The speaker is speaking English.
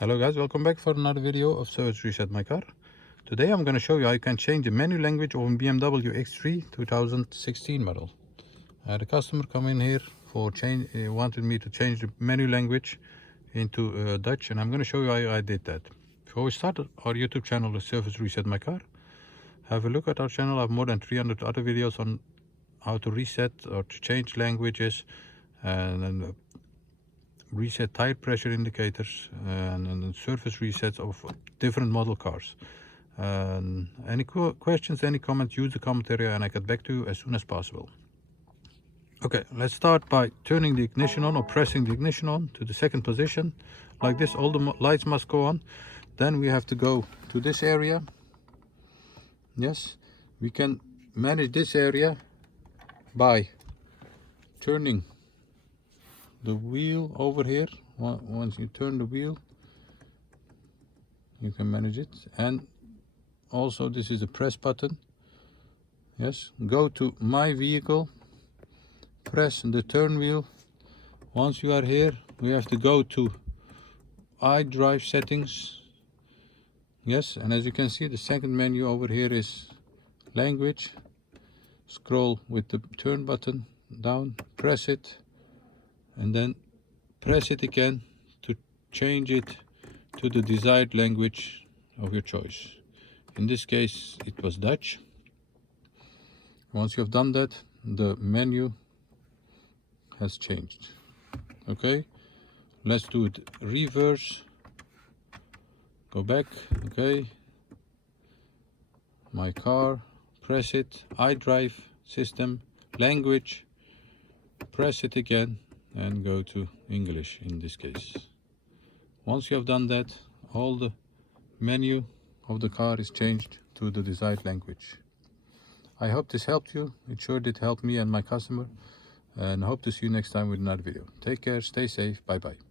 Hello guys, welcome back for another video of Service Reset My Car. Today I'm going to show you how you can change the menu language of a BMW X3 2016 model. The customer come in here for change, wanted me to change the menu language into Dutch, and I'm going to show you how I did that. Before we start, our YouTube channel is Service Reset My Car. Have a look at our channel. I have more than 300 other videos on how to reset or to change languages and reset tire pressure indicators and surface resets of different model cars. Any questions, any comments, use the comment area and I get back to you as soon as possible. Okay, let's start by turning the ignition on or pressing the ignition on to the second position. Like this, all the lights must go on. Then we have to go to this area. Yes, we can manage this area by turning the wheel over here. Once you turn the wheel, you can manage it. And also this is a press button. Yes, go to my vehicle, press the turn wheel. Once you are here, we have to go to iDrive settings. Yes, and as you can see, the second menu over here is language. Scroll with the turn button down, press it, and then press it again to change it to the desired language of your choice. In this case it was Dutch. Once you have done that, the menu has changed. Okay, let's do it reverse. Go back. Okay, my car, press it, iDrive system, language, press it again and go to English in this case. Once you have done that, all the menu of the car is changed to the desired language. I hope this helped you. It sure did help me and my customer, and hope to see you next time with another video. Take care, stay safe, bye bye.